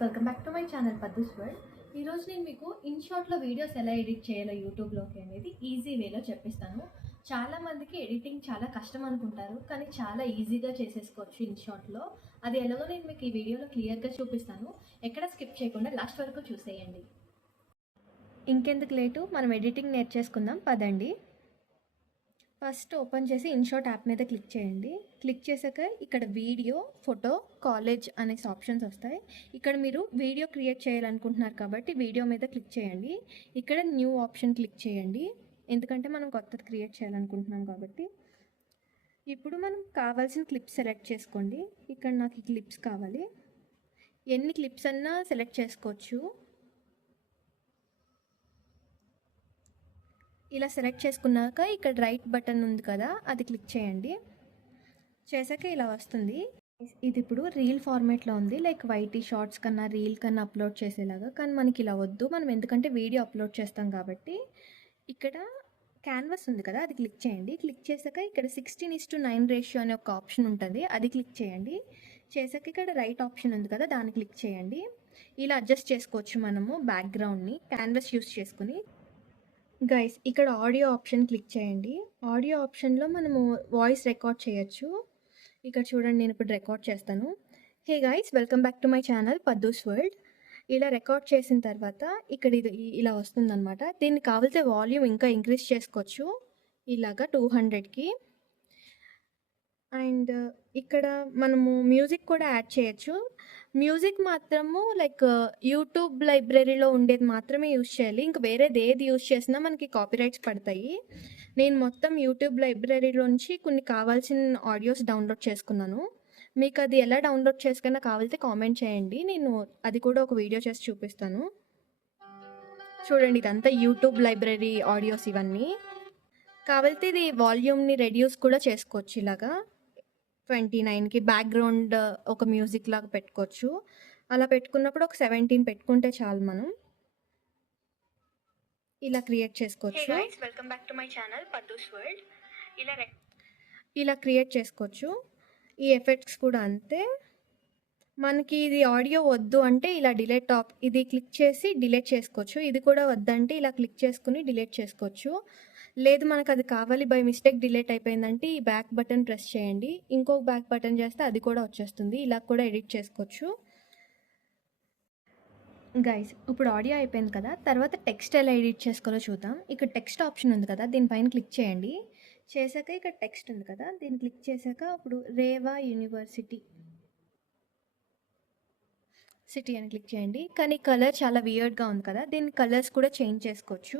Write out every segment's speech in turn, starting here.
Welcome back to my channel పద్దుస్ world. ఈరోజు నేను మీకు ఇన్షార్ట్లో వీడియోస్ ఎలా ఎడిట్ చేయాలో యూట్యూబ్లోకి అనేది ఈజీ వేలో చెప్పిస్తాను. చాలామందికి ఎడిటింగ్ చాలా కష్టం అనుకుంటారు, కానీ చాలా ఈజీగా చేసేసుకోవచ్చు ఇన్షార్ట్లో. అది ఎలాగో నేను మీకు ఈ వీడియోలో క్లియర్గా చూపిస్తాను. ఎక్కడ స్కిప్ చేయకుండా లాస్ట్ వరకు చూసేయండి. ఇంకెందుకు లేటు, మనం ఎడిటింగ్ నేర్చేసుకుందాం పదండి. ఫస్ట్ ఓపెన్ చేసి ఇన్షార్ట్ యాప్ మీద క్లిక్ చేయండి. క్లిక్ చేశాక ఇక్కడ వీడియో, ఫోటో, కాలేజ్ అనేసి ఆప్షన్స్ వస్తాయి. ఇక్కడ మీరు వీడియో క్రియేట్ చేయాలనుకుంటున్నారు కాబట్టి వీడియో మీద క్లిక్ చేయండి. ఇక్కడ న్యూ ఆప్షన్ క్లిక్ చేయండి, ఎందుకంటే మనం కొత్తది క్రియేట్ చేయాలనుకుంటున్నాం కాబట్టి. ఇప్పుడు మనం కావాల్సిన క్లిప్స్ సెలెక్ట్ చేసుకోండి. ఇక్కడ నాకు ఈ క్లిప్స్ కావాలి. ఎన్ని క్లిప్స్ అన్నా సెలెక్ట్ చేసుకోవచ్చు. ఇలా సెలెక్ట్ చేసుకున్నాక ఇక్కడ రైట్ బటన్ ఉంది కదా, అది క్లిక్ చేయండి. చేశాక ఇలా వస్తుంది. ఇది ఇప్పుడు రీల్ ఫార్మేట్లో ఉంది, లైక్ వైటీ షార్ట్స్ కన్నా రీల్ కన్నా అప్లోడ్ చేసేలాగా. కానీ మనకి ఇలా వద్దు, మనం ఎందుకంటే వీడియో అప్లోడ్ చేస్తాం కాబట్టి. ఇక్కడ క్యాన్వాస్ ఉంది కదా, అది క్లిక్ చేయండి. క్లిక్ చేశాక ఇక్కడ 16:9 రేషియో అనే ఒక ఆప్షన్ ఉంటుంది, అది క్లిక్ చేయండి. చేశాక ఇక్కడ రైట్ ఆప్షన్ ఉంది కదా, దాన్ని క్లిక్ చేయండి. ఇలా అడ్జస్ట్ చేసుకోవచ్చు మనము బ్యాక్గ్రౌండ్ని క్యాన్వాస్ యూస్ చేసుకుని. గైస్ ఇక్కడ ఆడియో ఆప్షన్ క్లిక్ చేయండి. ఆడియో ఆప్షన్లో మనము వాయిస్ రికార్డ్ చేయొచ్చు. ఇక్కడ చూడండి, నేను ఇప్పుడు రికార్డ్ చేస్తాను. Hey guys, welcome back to my channel Paddu's world. ఇలా రికార్డ్ చేసిన తర్వాత ఇక్కడ ఇది ఇలా వస్తుందన్నమాట. దీన్ని కావాల్సిన వాల్యూమ్ ఇంకా ఇంక్రీజ్ చేసుకోవచ్చు, ఇలాగా 200కి. అండ్ ఇక్కడ మనము మ్యూజిక్ కూడా యాడ్ చేయొచ్చు. మ్యూజిక్ మాత్రము లైక్ యూట్యూబ్ లైబ్రరీలో ఉండేది మాత్రమే యూజ్ చేయాలి. ఇంక వేరేది ఏది యూజ్ చేసినా మనకి కాపీరైట్స్ పడతాయి. నేను మొత్తం యూట్యూబ్ లైబ్రరీలోంచి కొన్ని కావాల్సిన ఆడియోస్ డౌన్లోడ్ చేసుకున్నాను. మీకు అది ఎలా డౌన్లోడ్ చేసుకున్నా కావాలితే కామెంట్ చేయండి, నేను అది కూడా ఒక వీడియో చేసి చూపిస్తాను. చూడండి, ఇదంతా యూట్యూబ్ లైబ్రరీ ఆడియోస్ ఇవన్నీ. కావాలితే ఇది వాల్యూమ్ని రెడ్యూస్ కూడా చేసుకోవచ్చు. ఇలాగా 29కి బ్యాక్గ్రౌండ్ ఒక మ్యూజిక్ లాగా పెట్టుకోవచ్చు. అలా పెట్టుకున్నప్పుడు ఒక 17 పెట్టుకుంటే చాలు. మనం ఇలా క్రియేట్ చేసుకోవచ్చు. Welcome back to my channel Paddu's world. ఇలా క్రియేట్ చేసుకోవచ్చు. ఈ ఎఫెక్ట్స్ కూడా అంతే. మనకి ఇది ఆడియో వద్దు అంటే ఇలా డిలీట్ ఇది క్లిక్ చేసి డిలీట్ చేసుకోవచ్చు. ఇది కూడా వద్దంటే ఇలా క్లిక్ చేసుకుని డిలీట్ చేసుకోవచ్చు. లేదు మనకు అది కావాలి, బై మిస్టేక్ డిలీట్ అయిపోయిందంటే ఈ బ్యాక్ బటన్ ప్రెస్ చేయండి. ఇంకొక బ్యాక్ బటన్ చేస్తే అది కూడా వచ్చేస్తుంది. ఇలా కూడా ఎడిట్ చేసుకోవచ్చు. గైస్ ఇప్పుడు ఆడియో అయిపోయింది కదా, తర్వాత టెక్స్ట్ ఎలా ఎడిట్ చేసుకోవాలో చూద్దాం. ఇక్కడ టెక్స్ట్ ఆప్షన్ ఉంది కదా, దీనిపైన క్లిక్ చేయండి. చేశాక ఇక్కడ టెక్స్ట్ ఉంది కదా, దీన్ని క్లిక్ చేశాక ఇప్పుడు రేవా యూనివర్సిటీ సిటీ అని క్లిక్ చేయండి. కానీ కలర్ చాలా వియర్డ్గా ఉంది కదా, దీని కలర్స్ కూడా చేంజ్ చేసుకోవచ్చు.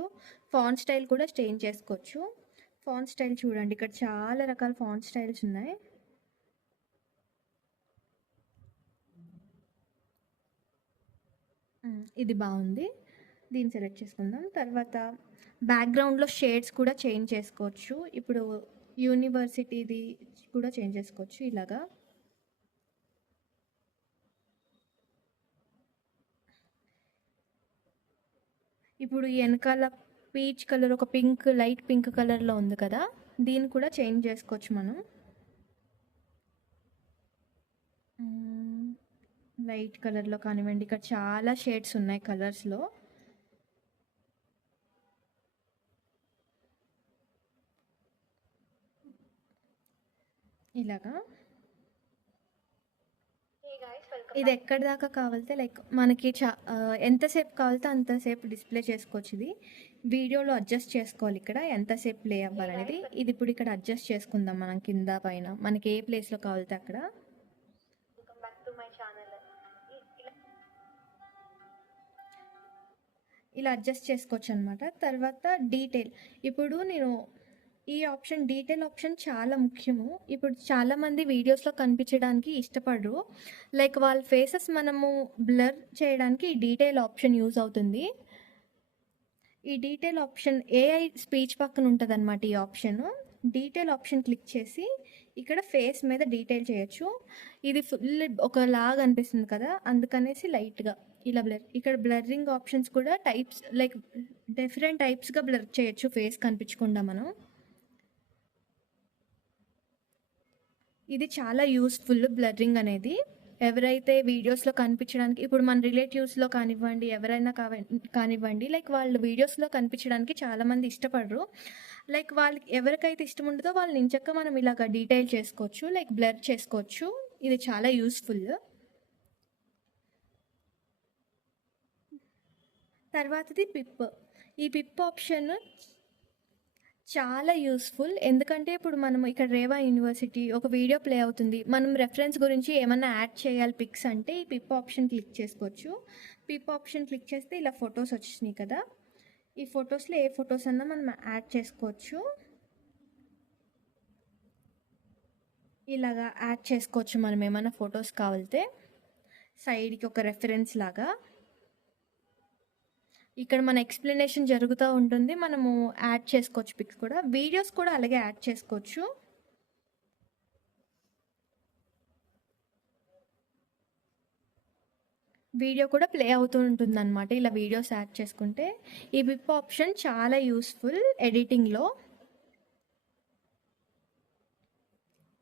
ఫాంట్ స్టైల్ కూడా చేంజ్ చేసుకోవచ్చు. ఫాంట్ స్టైల్ చూడండి, ఇక్కడ చాలా రకాల ఫాంట్ స్టైల్స్ ఉన్నాయి. ఇది బాగుంది, దీన్ని సెలెక్ట్ చేసుకుందాం. తర్వాత బ్యాక్గ్రౌండ్లో షేడ్స్ కూడా చేంజ్ చేసుకోవచ్చు. ఇప్పుడు యూనివర్సిటీది కూడా చేంజ్ చేసుకోవచ్చు ఇలాగా. ఇప్పుడు వెనకాల పీచ్ కలర్, ఒక పింక్, లైట్ పింక్ కలర్లో ఉంది కదా, దీన్ని కూడా చేంజ్ చేసుకోవచ్చు మనం. లైట్ కలర్లో కానివ్వండి, ఇక్కడ చాలా షేడ్స్ ఉన్నాయి కలర్స్లో. ఇలాగా ఇది ఎక్కడి దాకా కావాలితే లైక్ మనకి ఎంతసేపు కావాలితే అంతసేపు డిస్ప్లే చేసుకోవచ్చు. ఇది వీడియోలో అడ్జస్ట్ చేసుకోవాలి, ఇక్కడ ఎంతసేపు ప్లే అవ్వాలనేది. ఇది ఇప్పుడు ఇక్కడ అడ్జస్ట్ చేసుకుందాం మనం, కింద పైన మనకి ఏ ప్లేస్లో కావాలితే అక్కడ. ఇలా అడ్జస్ట్ చేసుకోవచ్చు అనమాట. తర్వాత డీటెయిల్, ఇప్పుడు నేను ఈ ఆప్షన్, డీటెయిల్ ఆప్షన్ చాలా ముఖ్యము. ఇప్పుడు చాలామంది వీడియోస్లో కనిపించడానికి ఇష్టపడరు, లైక్ వాళ్ళ ఫేసెస్ మనము బ్లర్ చేయడానికి ఈ డీటెయిల్ ఆప్షన్ యూజ్ అవుతుంది. ఈ డీటెయిల్ ఆప్షన్ ఏఐ స్పీచ్ పక్కన ఉంటుంది అనమాట. ఈ ఆప్షన్, డీటెయిల్ ఆప్షన్ క్లిక్ చేసి ఇక్కడ ఫేస్ మీద డీటెయిల్ చేయొచ్చు. ఇది ఫుల్ ఒకలాగా అనిపిస్తుంది కదా, అందుకనేసి లైట్గా ఇలా బ్లర్. ఇక్కడ బ్లర్రింగ్ ఆప్షన్స్ కూడా టైప్స్, లైక్ డిఫరెంట్ టైప్స్గా బ్లర్ చేయొచ్చు ఫేస్ కనిపించకుండా మనం. ఇది చాలా యూస్ఫుల్ బ్లర్రింగ్ అనేది. ఎవరైతే వీడియోస్‌లో కనిపించడానికి ఇప్పుడు మన రిలేటివ్స్‌లో కానివ్వండి, ఎవరైనా కానివ్వండి, లైక్ వాళ్ళు వీడియోస్‌లో కనిపించడానికి చాలామంది ఇష్టపడరు. లైక్ వాళ్ళకి ఎవరికైతే ఇష్టం ఉంటదో వాళ్ళని ఎంచక్కా మనం ఇలాగ డీటెయిల్ చేసుకోవచ్చు. లైక్ బ్లర్ చేసుకోవచ్చు. ఇది చాలా యూజ్‌ఫుల్. తర్వాతది పిప్. ఈ పిప్ ఆప్షన్ చాలా యూస్‌ఫుల్. ఎందుకంటే ఇప్పుడు మనం ఇక్కడ రేవా యూనివర్సిటీ ఒక వీడియో ప్లే అవుతుంది. మనం రెఫరెన్స్ గురించి ఏమన్నా యాడ్ చేయాలి పిక్స్ అంటే ఈ పిప్ ఆప్షన్ క్లిక్ చేసుకోవచ్చు. పిప్ ఆప్షన్ క్లిక్ చేస్తే ఇలా ఫొటోస్ వచ్చేసినాయి కదా! ఈ ఫొటోస్‌లో ఏ ఫొటోస్ అన్నా మనం యాడ్ చేసుకోవచ్చు. ఇలాగా యాడ్ చేసుకోవచ్చు మనం ఏమన్నా ఫొటోస్ కావాలితే. సైడ్‌కి ఒక రెఫరెన్స్ లాగా. ఇక్కడ మన ఎక్స్‌ప్లనేషన్ జరుగుతా ఉంటుంది. మనము యాడ్ చేసుకోవచ్చు పిక్స్ కూడా. వీడియోస్ కూడా అలాగే యాడ్ చేసుకోవచ్చు. వీడియో కూడా ప్లే అవుతూ ఉంటుందన్నమాట. ఇలా వీడియోస్ యాడ్ చేసుకుంటే. ఈ పిప్ ఆప్షన్ చాలా యూస్‌ఫుల్ ఎడిటింగ్‌లో.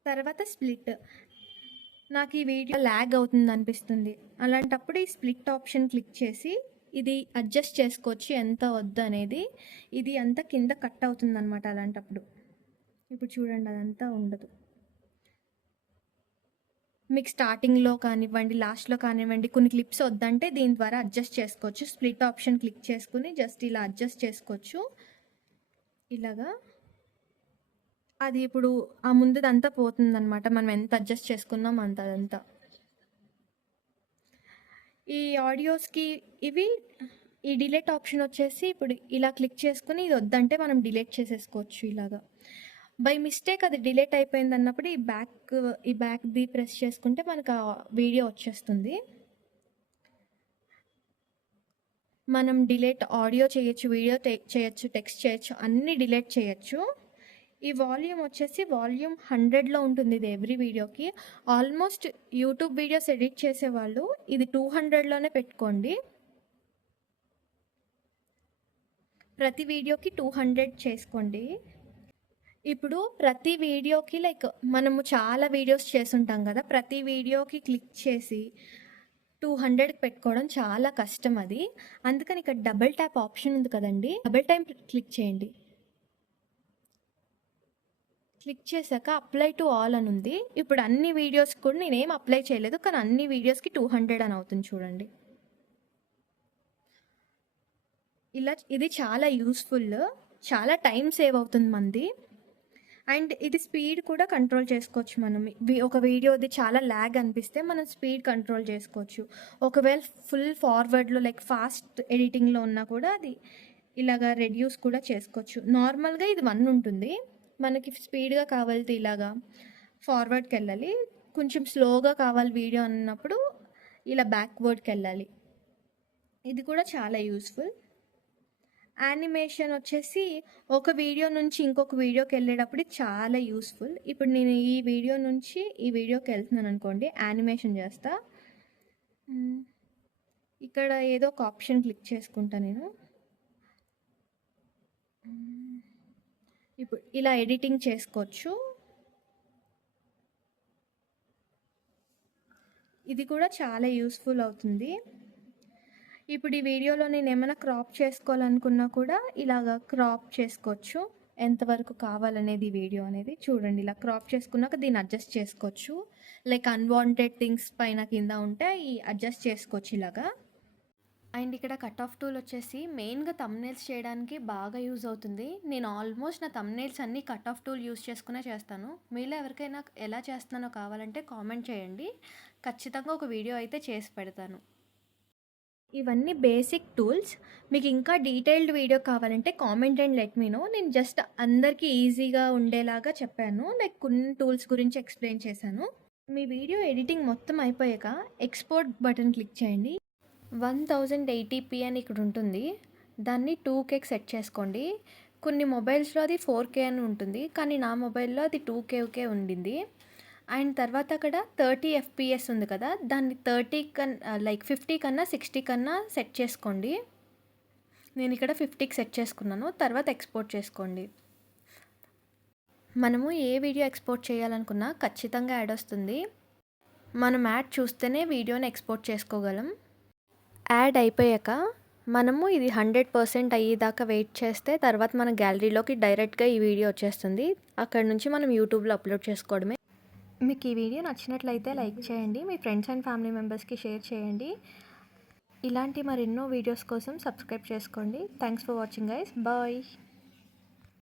తర్వాత స్ప్లిట్. నాకు ఈ వీడియో ల్యాగ్ అవుతుందనిపిస్తుంది. అలాంటప్పుడు ఈ స్ప్లిట్ ఆప్షన్ క్లిక్ చేసి ఇది అడ్జస్ట్ చేసుకోవచ్చు ఎంత వద్దనేది. ఇది అంతా కింద కట్ అవుతుందన్నమాట అలాంటప్పుడు. ఇప్పుడు చూడండి అదంతా ఉండదు. మీకు స్టార్టింగ్‌లో కానివ్వండి, లాస్ట్‌లో కానివ్వండి కొన్ని క్లిప్స్ వద్దంటే దీని ద్వారా అడ్జస్ట్ చేసుకోవచ్చు. స్ప్లిట్ ఆప్షన్ క్లిక్ చేసుకొని జస్ట్ ఇలా అడ్జస్ట్ చేసుకోవచ్చు. ఇలాగా. అది ఇప్పుడు ఆ ముందుదంతా పోతుందన్నమాట. మనం ఎంత అడ్జస్ట్ చేసుకున్నాం అదంతా. ఈ ఆడియోస్‌కి ఇవి ఈ డిలీట్ ఆప్షన్ వచ్చేసి ఇప్పుడు ఇలా క్లిక్ చేసుకొని ఇది వద్దంటే మనం డిలీట్ చేసేసుకోవచ్చు ఇలాగా. బై మిస్టేక్ అది డిలీట్ అయిపోయిందన్నప్పుడు ఈ బ్యాక్‌ది ప్రెస్ చేసుకుంటే మనకు ఆ వీడియో వచ్చేస్తుంది. మనం డిలీట్ ఆడియో చేయొచ్చు, వీడియో చేయొచ్చు, టెక్స్ట్ చేయొచ్చు, అన్నీ డిలీట్ చేయొచ్చు. ఈ వాల్యూమ్ వచ్చేసి వాల్యూమ్ 100లో ఉంటుంది ఇది ఎవ్రీ వీడియోకి. ఆల్మోస్ట్ యూట్యూబ్ వీడియోస్ ఎడిట్ చేసేవాళ్ళు ఇది 200లోనే పెట్టుకోండి. ప్రతి వీడియోకి 200 చేసుకోండి. ఇప్పుడు ప్రతి వీడియోకి లైక్ మనము చాలా వీడియోస్ చేసుంటాం కదా! ప్రతి వీడియోకి క్లిక్ చేసి 200కి పెట్టుకోవడం చాలా కష్టం అది. అందుకని ఇక్కడ డబుల్ ట్యాప్ ఆప్షన్ ఉంది కదండీ! డబుల్ టైమ్ క్లిక్ చేయండి. క్లిక్ చేశాక అప్లై టు ఆల్ అని ఉంది. ఇప్పుడు అన్ని వీడియోస్‌కి కూడా నేనేం అప్లై చేయలేదు. కానీ అన్ని వీడియోస్‌కి 200 అని అవుతుంది చూడండి. ఇది చాలా యూస్‌ఫుల్. చాలా టైం సేవ్ అవుతుంది మనది. అండ్ ఇది స్పీడ్ కూడా కంట్రోల్ చేసుకోవచ్చు మనం. ఒక వీడియోది చాలా ల్యాగ్ అనిపిస్తే మనం స్పీడ్ కంట్రోల్ చేసుకోవచ్చు. ఒకవేళ ఫుల్ ఫార్వర్డ్‌లో లైక్ ఫాస్ట్ ఎడిటింగ్‌లో ఉన్నా కూడా అది ఇలాగా రెడ్యూస్ కూడా చేసుకోవచ్చు. నార్మల్‌గా ఇది 1 ఉంటుంది. మనకి స్పీడ్‌గా కావాలితే ఇలాగా ఫార్వర్డ్‌కెళ్ళాలి. కొంచెం స్లోగా కావాలి వీడియో అన్నప్పుడు ఇలా బ్యాక్వర్డ్‌కెళ్ళాలి. ఇది కూడా చాలా యూస్‌ఫుల్. యానిమేషన్ వచ్చేసి ఒక వీడియో నుంచి ఇంకొక వీడియోకి వెళ్ళేటప్పుడు ఇది చాలా యూస్‌ఫుల్. ఇప్పుడు నేను ఈ వీడియో నుంచి ఈ వీడియోకి వెళ్తున్నాను అనుకోండి. యానిమేషన్ చేస్తా. ఇక్కడ ఏదో ఒక ఆప్షన్ క్లిక్ చేసుకుంటా నేను. ఇప్పుడు ఇలా ఎడిటింగ్ చేసుకోవచ్చు. ఇది కూడా చాలా యూస్‌ఫుల్ అవుతుంది. ఇప్పుడు ఈ వీడియోలో నేను ఏమైనా క్రాప్ చేసుకోవాలనుకున్నా కూడా ఇలాగా క్రాప్ చేసుకోవచ్చు. ఎంతవరకు కావాలనేది వీడియో అనేది చూడండి. ఇలా క్రాప్ చేసుకున్నాక దీన్ని అడ్జస్ట్ చేసుకోవచ్చు. లైక్ అన్‌వాంటెడ్ థింగ్స్ పైన కింద ఉంటే అడ్జస్ట్ చేసుకోవచ్చు ఇలాగా. అండ్ ఇక్కడ కట్ ఆఫ్ టూల్ వచ్చేసి మెయిన్‌గా థంబ్‌నెయిల్స్ చేయడానికి బాగా యూజ్ అవుతుంది. నేను ఆల్మోస్ట్ నా థంబ్‌నెయిల్స్ అన్నీ కట్ ఆఫ్ టూల్ యూజ్ చేసుకునే చేస్తాను. మీలో ఎవరికైనా ఎలా చేస్తున్నానో కావాలంటే కామెంట్ చేయండి. ఖచ్చితంగా ఒక వీడియో అయితే చేసి పెడతాను. ఇవన్నీ బేసిక్ టూల్స్. మీకు ఇంకా డీటెయిల్డ్ వీడియో కావాలంటే comment and let me know. నేను జస్ట్ అందరికీ ఈజీగా ఉండేలాగా చెప్పాను. లైక్ కొన్ని టూల్స్ గురించి ఎక్స్ప్లెయిన్ చేశాను. మీ వీడియో ఎడిటింగ్ మొత్తం అయిపోయాక ఎక్స్‌పోర్ట్ బటన్ క్లిక్ చేయండి. 1080p అని ఇక్కడ ఉంటుంది. దాన్ని 2Kకి సెట్ చేసుకోండి. కొన్ని మొబైల్స్‌లో అది 4K అని ఉంటుంది. కానీ నా మొబైల్‌లో అది 2Kకే ఉండింది. అండ్ తర్వాత అక్కడ 30 FPS ఉంది కదా! దాన్ని 30 లైక్ 50 కన్నా 60 కన్నా సెట్ చేసుకోండి. నేను ఇక్కడ 50కి సెట్ చేసుకున్నాను. తర్వాత ఎక్స్‌పోర్ట్ చేసుకోండి. మనము ఏ వీడియో ఎక్స్‌పోర్ట్ చేయాలనుకున్నా ఖచ్చితంగా యాడ్ వస్తుంది. మనం యాడ్ చూస్తేనే వీడియోని ఎక్స్పోర్ట్ చేసుకోగలం. యాడ్ అయిపోయాక మనము ఇది 100% అయ్యేదాకా వెయిట్ చేస్తే తర్వాత మన గ్యాలరీలోకి డైరెక్ట్గా ఈ వీడియో వచ్చేస్తుంది. అక్కడ నుంచి మనం యూట్యూబ్లో అప్లోడ్ చేసుకోవడమే. మీకు ఈ వీడియో నచ్చినట్లయితే లైక్ చేయండి, మీ ఫ్రెండ్స్ అండ్ ఫ్యామిలీ మెంబర్స్కి షేర్ చేయండి. ఇలాంటి మరెన్నో వీడియోస్ కోసం సబ్స్క్రైబ్ చేసుకోండి. Thanks for watching guys. Bye.